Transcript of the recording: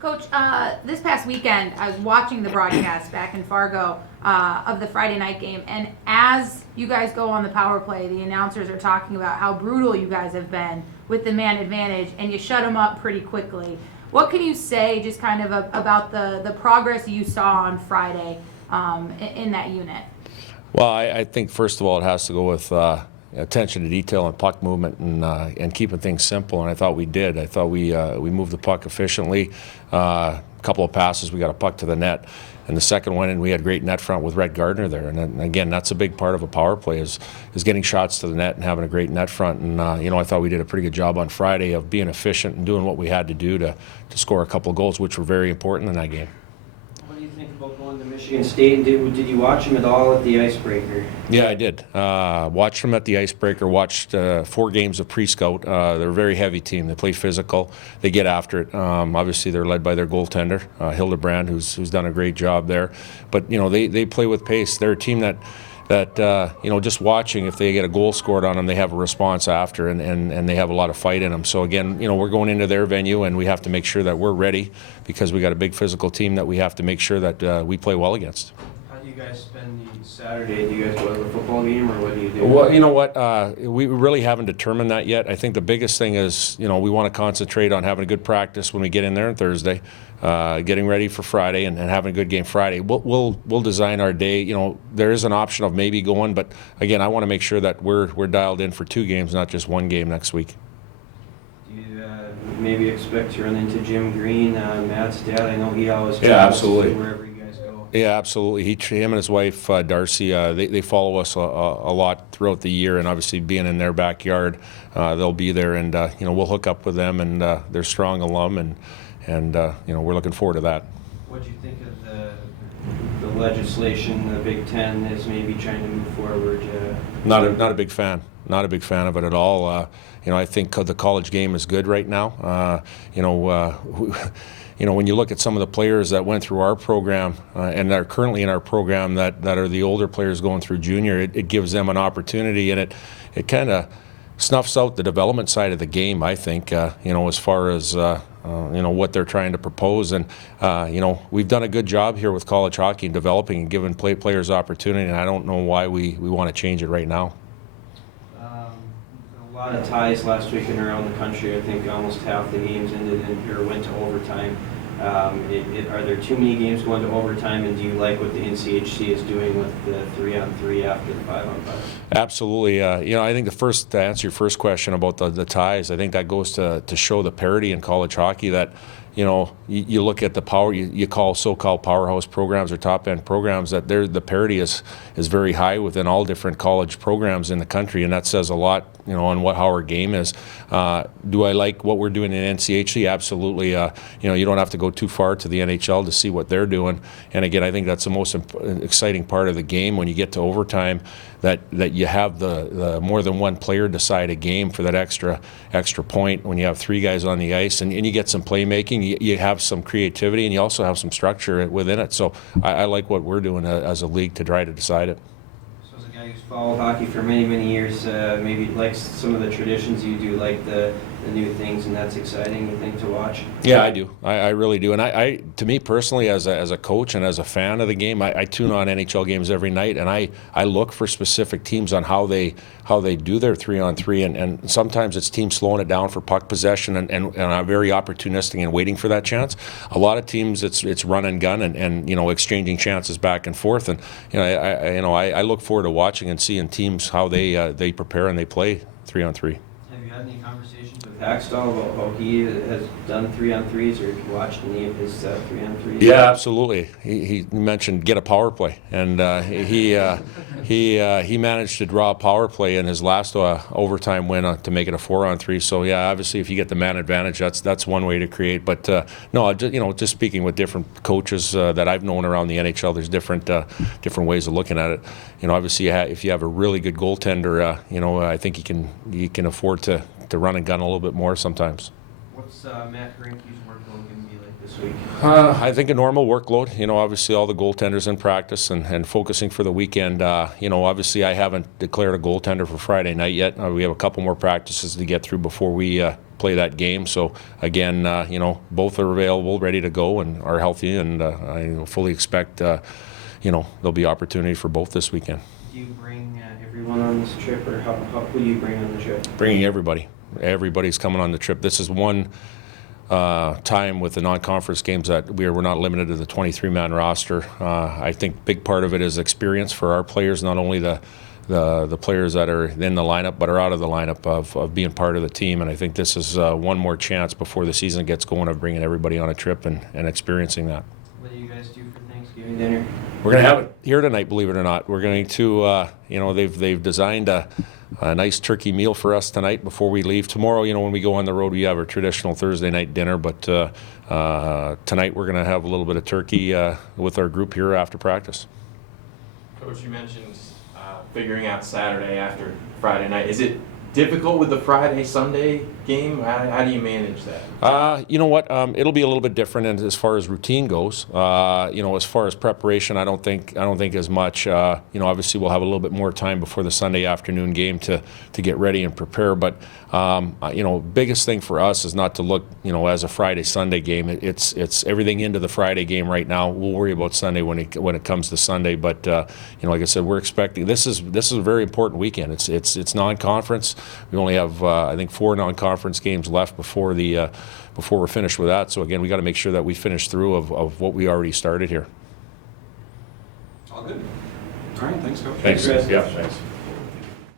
Coach, this past weekend, I was watching the broadcast back in Fargo of the Friday night game, and as you guys go on the power play, the announcers are talking about how brutal you guys have been with the man advantage, and you shut them up pretty quickly. What can you say just kind of about the progress you saw on Friday in that unit? Well, I think first of all it has to go with attention to detail and puck movement and keeping things simple, and I thought we did. I thought we moved the puck efficiently. A couple of passes, we got a puck to the net, and the second one, and we had great net front with Red Gardner there. And then, again, that's a big part of a power play is getting shots to the net and having a great net front. And I thought we did a pretty good job on Friday of being efficient and doing what we had to do to score a couple of goals, which were very important in that game. What do you think about going to Michigan State? Did you watch them at all at the Icebreaker? Yeah, I did. Watched them at the Icebreaker, watched 4 games of pre-scout. They're a very heavy team. They play physical. They get after it. Obviously, they're led by their goaltender, Hildebrand, who's done a great job there. But, they play with pace. They're a team that just watching, if they get a goal scored on them, they have a response after, and they have a lot of fight in them. So again, we're going into their venue, and we have to make sure that we're ready because we got a big physical team that we have to make sure that we play well against. How do you guys spend the Saturday? Do you guys go to the football game, or what do you do? Well, you know what? We really haven't determined that yet. I think the biggest thing is, we want to concentrate on having a good practice when we get in there on Thursday. Getting ready for Friday and having a good game Friday. We'll design our day. There is an option of maybe going, but again, I want to make sure that we're dialed in for 2 games, not just 1 game next week. Do you maybe expect to run into Jim Green, Matt's dad? I know he always absolutely. Wherever you guys go. Yeah, absolutely. Him and his wife Darcy, they follow us a lot throughout the year, and obviously being in their backyard, they'll be there, and we'll hook up with them, and they're strong alum, and we're looking forward to that. What do you think of the legislation the Big Ten is maybe trying to move forward? Not a big fan. Not a big fan of it at all. I think the college game is good right now. When you look at some of the players that went through our program and are currently in our program that are the older players going through junior, it gives them an opportunity, and it kind of snuffs out the development side of the game, I think, as far as what they're trying to propose. And, we've done a good job here with college hockey in developing and giving players opportunity, and I don't know why we want to change it right now. A lot of ties last week and around the country. I think almost half the games went to overtime. Are there too many games going to overtime, and do you like what the NCHC is doing with the 3-on-3 after the 5-on-5? Absolutely. I think to answer your first question about the ties, I think that goes to show the parity in college hockey that, you look at the power, you call so-called powerhouse programs or top-end programs, that the parity is very high within all different college programs in the country, and that says a lot, on how our game is. Do I like what we're doing in NCHC? Absolutely. You don't have to go too far to the NHL to see what they're doing. And again, I think that's the most exciting part of the game when you get to overtime, that you have the more than one player decide a game for that extra point. When you have 3 guys on the ice and you get some playmaking, you have some creativity, and you also have some structure within it. So I like what we're doing as a league to try to decide it. So as a guy who's followed hockey for many, many years, maybe likes some of the traditions you do, like the new things, and that's exciting, you think, to watch? Yeah, I do. I really do. And I to me personally, as a coach and as a fan of the game, I tune on NHL games every night, and I look for specific teams on how they do their 3-on-3, and sometimes it's teams slowing it down for puck possession and are very opportunistic and waiting for that chance. A lot of teams it's run and gun and exchanging chances back and forth, and I look forward to watching and seeing teams how they prepare and they play 3-on-3. Have you had any conversations with Hackstall about how he has done 3-on-3s, or have you watched any of his 3-on-3s? Yeah, absolutely. He mentioned get a power play, and he managed to draw a power play in his last overtime win to make it a 4-on-3. So yeah, obviously if you get the man advantage, that's one way to create. But no, just speaking with different coaches that I've known around the NHL, there's different ways of looking at it. Obviously if you have a really good goaltender, I think you can afford to run and gun a little bit more sometimes. What's Matt Hrinke's workload going to be like this week? I think a normal workload. Obviously all the goaltenders in practice and focusing for the weekend. Obviously I haven't declared a goaltender for Friday night yet. We have a couple more practices to get through before we play that game. So again, you know, both are available, ready to go, and are healthy, and I fully expect, you know, there'll be opportunity for both this weekend. Do you bring everyone on this trip, or who do you bring on the trip? Bringing everybody. Everybody's coming on the trip. This is one time with the non-conference games that we're not limited to the 23-man roster. I think big part of it is experience for our players, not only the players that are in the lineup but are out of the lineup of being part of the team. And I think this is one more chance before the season gets going of bringing everybody on a trip and experiencing that. What do you guys do for Thanksgiving dinner? We're going to have it here tonight, believe it or not. We're going to, you know, they've designed a nice turkey meal for us tonight before we leave. Tomorrow, you know, when we go on the road, we have our traditional Thursday night dinner, but tonight we're going to have a little bit of turkey with our group here after practice. Coach, you mentioned figuring out Saturday after Friday night. Is it difficult with the Friday-Sunday game? How do you manage that? You know what? It'll be a little bit different, and as far as routine goes, you know, as far as preparation, I don't think as much. You know, obviously we'll have a little bit more time before the Sunday afternoon game to get ready and prepare. But you know, biggest thing for us is not to look, you know, as a Friday-Sunday game. It's everything into the Friday game right now. We'll worry about Sunday when it comes to Sunday. But you know, like I said, we're expecting this is a very important weekend. It's non-conference. We only have I think 4 non-conference games left before we're finished with that. So again, we got to make sure that we finish through of what we already started here. All good. All right, thanks, Coach. Thanks. Thanks, guys. Yeah, thanks.